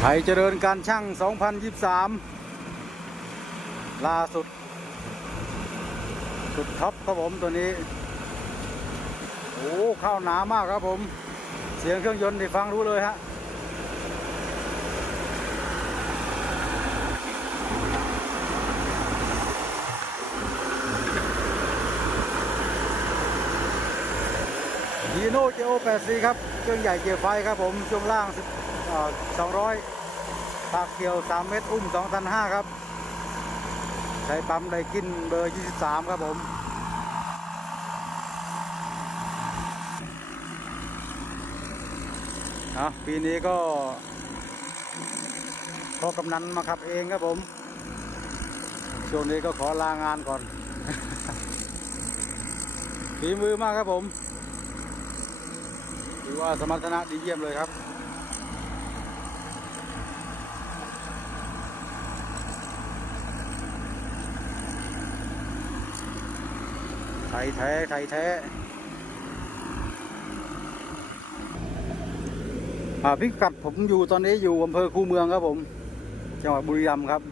ไทยเจริญการช่าง 2023 ล่าสุด สุดท็อปครับผมตัวนี้ โอ้เข้าหนามากครับผม เสียงเครื่องยนต์ที่ฟังรู้เลยฮะดีโน่เจโอ84 ครับ เครื่องใหญ่เกียร์ไฟครับผม ช่วงล่าง 10เอ่อ200ปากเกี่ยว3เมตรอุ้ม2ตัน5ครับ ใช้ปั๊มไดกินเบอร์23ครับผมอะปีนี้ก็พอกำนันมาขับเองครับผม ช่วงนี้ก็ขอลางานก่อนฝีมือมากครับผม ถือว่าสมรรถนะดีเยี่ยมเลยครับ ยแท้ไทยแท้พิกัดผมอยู่ตอนนี้อยู่อำเภอคูเมืองครับผม จังหวัดบุรีรัมย์ครับ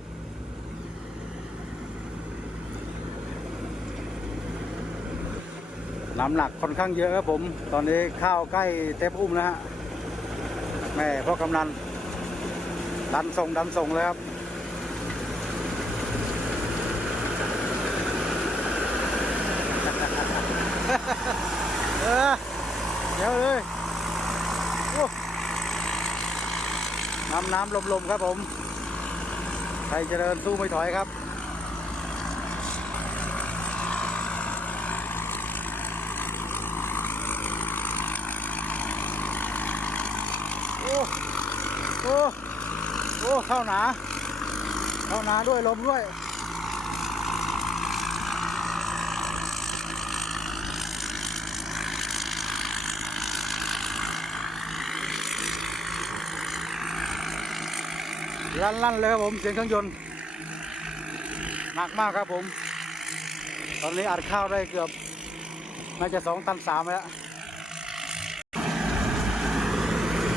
น้ำหนักค่อนข้างเยอะครับผม ตอนนี้ข้าวใกล้เต็มอุ้มแล้วฮะ แม่พ่อกำนัน ดันส่งดันส่งเลยครับ เออเดี๋ยวเลยน้ำน้ำลมลมๆครับผมใครเจริญสู้ไม่ถอยครับโอ้โอ้โอ้เข้าหนา เข้าหนาด้วยลมด้วย ลั่นๆเลยครับผมเสียงเครื่องยนต์หนักมากครับผม ตอนนี้อัดข้าวได้เกือบน่าจะสองตันสามแล้ว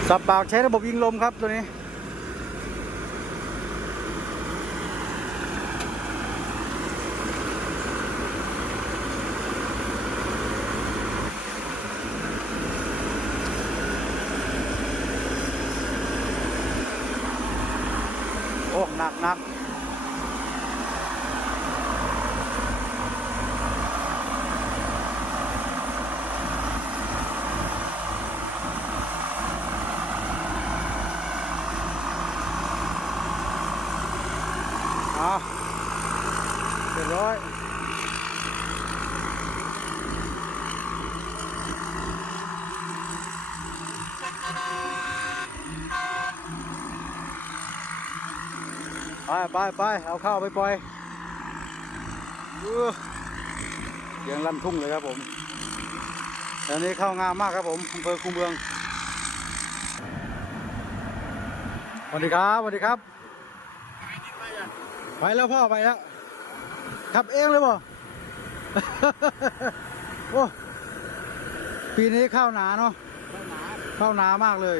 สับปากใช้ระบบยิงลมครับตัวนี้ โอ้หนักหนักเอาเรียบร้อย ไปไปไปเอาข้าวไปปล่อยอื้อเสียงลั่นทุ่งเลยครับผมตอนนี้เข้างามมากครับผมอำเภอคูเมืองสวัสดีครับสวัสดีครับ ไปแล้วพ่อไปแล้วขับเองเลยบ่โอ้ปีนี้ข้าวหนาเนาะต้นหนาข้าวหนามากเลย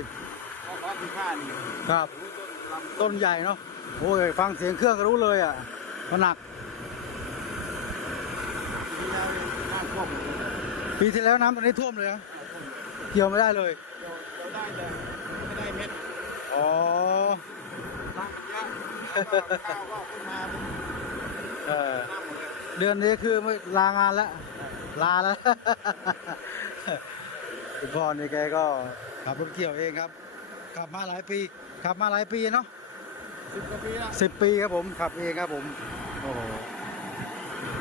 ข้าวฟ้าที่ข้านี่ครับต้นลำต้นใหญ่เนาะ โอ้ย ฟังเสียงเครื่องก็รู้เลยอะมันหนักที่แล้วนี่น้ำท่วมหมดเลยปีที่แล้วน้ำตอนนี้ท่วมเลยเหรอเกี่ยวไม่ได้เลยเดี๋ยวเดี๋ยวได้แต่ไม่ได้เม็ดอ๋อน้ำมันเยอะแล้วก็ข้าวก็ขึ้นมาเป็นเออน้ำหมดเลยเดือนนี้คือไม่ลางานแล้วลาแล้วคุณพ่อนี่แกก็ขับรถเกี่ยวเองครับขับมาหลายปีขับมาหลายปีเนาะ สิบกว่าปีแล้วสิบปีครับผมขับเองครับผมโอ้โห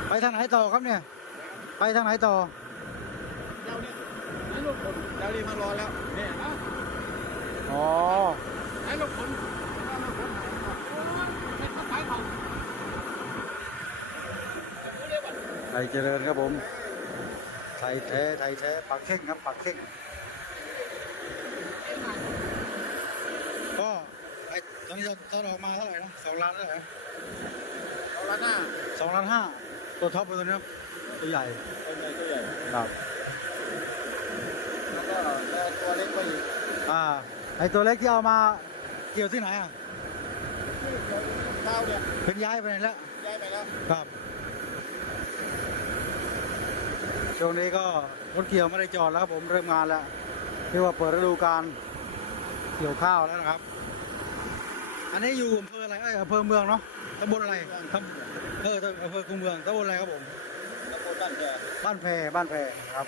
ไปทางไหนต่อครับเนี่ย ไปทางไหนต่อเจ้านี่ไหนลูกคนเจ้านี่มารอแล้วเนี่ยเอ้าอ๋อไหนลูกคนเอาลูกคนไหนเอาโอ้ยเม็ดก็ขายเขาเอาเรียกว่าไทยเจริญครับผม ไทยแท้ไทยแท้ปักเข่งครับปักเข่ง ก็ไอตอ นนี้ตอนออกมาเท่าไหร่นะสองล้านเท่าไหร่นะเอาละหน้าสองล้านห้าตัวท็อปเลยตัวนี้ครับตัวใหญ่ตัวใหญ่ตัวใหญ่ครับแล้วก็แล้วตัวเล็กไปอีกอ่าไอตัวเล็กที่เอามาเกี่ยวที่ไหนอะเท้าเนี่ยเป็นย้ายไปไหนแล้วย้ายไปแล้วครับช่วงนี้ก็รถเกี่ยวไม่ได้จอดแล้วครับผมเริ่มงานแล้วเรียกว่าเปิดฤดูการเกี่ยวข้าวแล้วนะครับ อันนี้อยู่อำเภออะไรเอ้ยอำเภอเมืองเนาะตำบลอะไรตำเอออำเภอคูเมืองตำบลอะไรครับผมตำบลบ้านแกบ้านแพบ้านแพครับ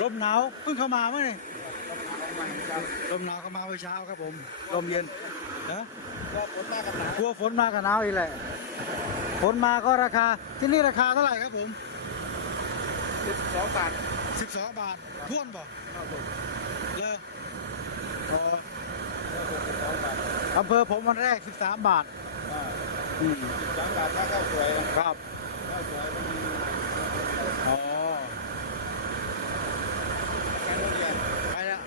ลมหนาวเพิ่งเข้ามาเมื่อนี่ลมหนาวเข้ามาเมื่อเช้าครับผมลมเย็นนะก็ฝนมากับหนาวกลัวฝนมากับหนาวอีกแหละฝนมาก็ราคาที่นี่ราคาเท่าไหร่ครับผมสิบสองบาท12บาทท้วนบ่ครับผมเลยอ๋อสิบสองบาท อำเภอผมวันแรก 13 บาทอ่าอืมสิบสองบาทถ้าข้าวสวยนะครับ ข้าวสวยมันมีอ๋อการโรงเรียนไปแล้ว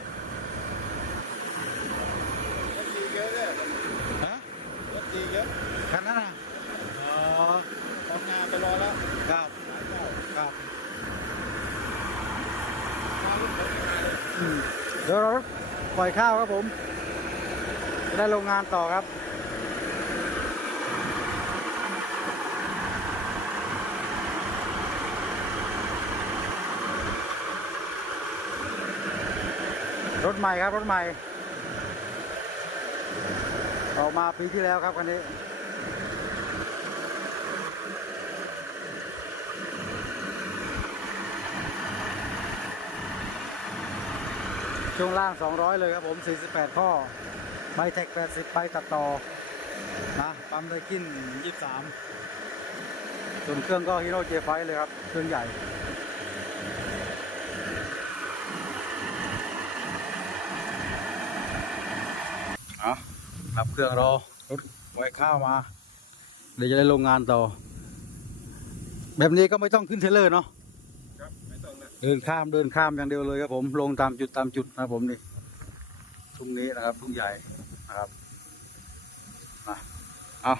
รถดีเยอะเลยฮะรถดีเยอะคันนั้นน่ะอ๋อทำงานไปรอแล้วครับหลายเจ้าครับมารถผมมาเลยอืมเดี๋ยวเราปล่อยข้าวครับผม จะได้โรงงานต่อครับรถใหม่ครับ รถใหม่ ออกมาปีที่แล้วครับคันนี้ ช่วงล่าง 200 เลยครับผม 48 ข้อ ใบแท็ก80 ใบตัดต่อนะปั๊มไดกิน 23 ส่วนเครื่องก็ฮีโร่เจไฟเลยครับ เครื่องใหญ่เอารับเครื่องรอรถไว้ข้าวมา เดี๋ยวจะได้ลงงานต่อ แบบนี้ก็ไม่ต้องขึ้นเทรลเลอร์เนาะครับไม่ต้องนะเดินข้ามเดินข้ามอย่างเดียวเลยครับผมลงตามจุดตามจุดนะครับผมนี่ทุ่งนี้นะครับทุ่งใหญ่ นะครับมาเอา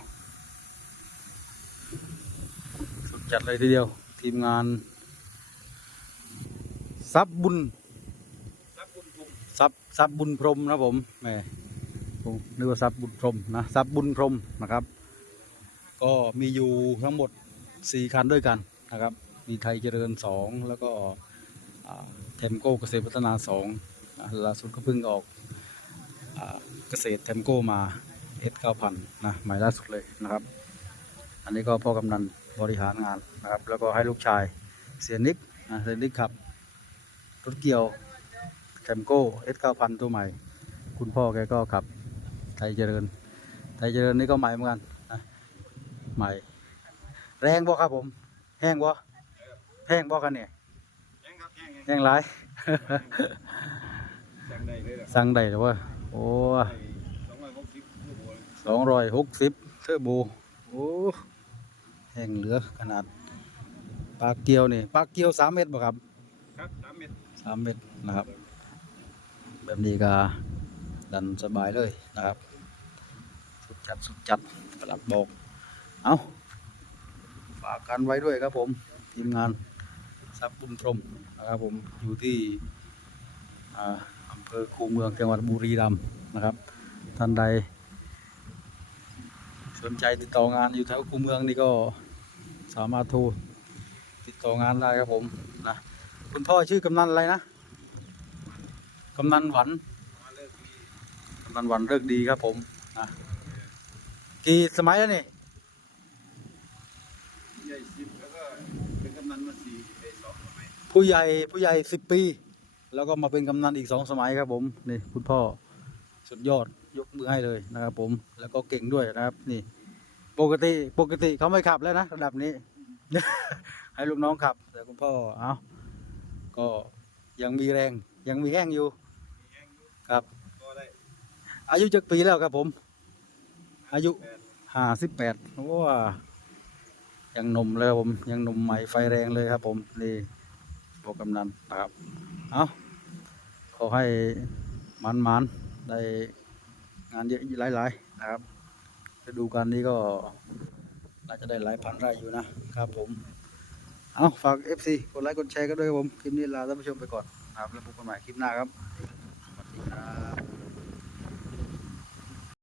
สุดจัดเลยทีเดียว ทีมงานซับบุญรับคุณภูมิซับซับบุญพรหมนะครับผมแหมผมนึกว่าซับบุญพรหมนะซับบุญพรหมนะครับ ก็มีอยู่ทั้งหมดสี่คันด้วยกันนะครับ มีไทยเจริญสองแล้วก็อ่าเทมโก้เกษตรพัฒนาสองอ่าล่าสุดก็เพิ่งออกอาเกษตรเทมโก้มาเอสเก้าพันนะใหม่ล่าสุดเลยนะครับ อันนี้ก็พ่อกำนันบริหารงานนะครับ แล้วก็ให้ลูกชายเสียนิกนะเสียนิกขับรถเกี่ยวเทมโก้เอสเก้าพันตัวใหม่ คุณพ่อแกก็ขับไทยเจริญไทยเจริญนี่ก็ใหม่เหมือนกันนะใหม่ แรงบ่ครับผม แห้งบ่แห้งบ่กันเนี่ยแห้งครับแห้งแห้งแห้งหลายสั่งได้เลยเหรอสั่งได้หรือว่าโอ้ สองร้อยหกสิบลูกโบเลยสองร้อยหกสิบเทอร์โบโอ้แห้งเหลือขนาดปลาเกียวนี่ปลาเกียวสามเม็ดบ่ครับครับสามเม็ดสามเม็ดนะครับ แบบนี้ก็ดันสบายเลยนะครับสุดจัดสุดจัดกระลับบอกเอาฝากกันไว้ด้วยครับผมทีมงานซับบุญพรหมนะครับผมอยู่ที่อ่าอำเภอคูเมืองจังหวัดบุรีรัมย์นะครับ ท่านใด สนใจติดต่องานอยู่แถวคูเมืองนี่ก็สามารถโทรติดต่องานได้ครับผมนะคุณพ่อชื่อกำนันอะไรนะกำนันหวันกำนันหวันเลิกดีครับผมนะกี่สมัยแล้วนี่ใหญ่สิบแล้วก็เป็นกำนันมาสี่สองสมัยผู้ใหญ่ผู้ใหญ่สิบปี แล้วก็มาเป็นกำนันอีกสองสมัยครับผมนี่คุณพ่อสุดยอดยกมือให้เลยนะครับผมแล้วก็เก่งด้วยนะครับนี่ ปกติปกติเขาไม่ขับแล้วนะระดับนี้ ให้ลูกน้องขับ แต่คุณพ่อเอาก็ยังมีแรง ยังมีแห้งอยู่ครับอายุจักปีแล้วครับผม อายุห้าสิบแปดโอ้ยังหนุ่มเลยครับผมยังหนุ่มใหม่ไฟแรงเลยครับ ผมนี่บอกกำนันนะครับเอาขอให้มันมันๆได้งานเยอะหลายๆนะครับ ฤดูการนี้ก็น่าจะได้หลายพันไร่อยู่นะครับผม เอาฝาก FC กดไลค์กดแชร์กันด้วยครับผม คลิปนี้ลาท่านผู้ชมไปก่อนนะครับแล้วพบกันใหม่คลิปหน้าครับสวัสดีครับ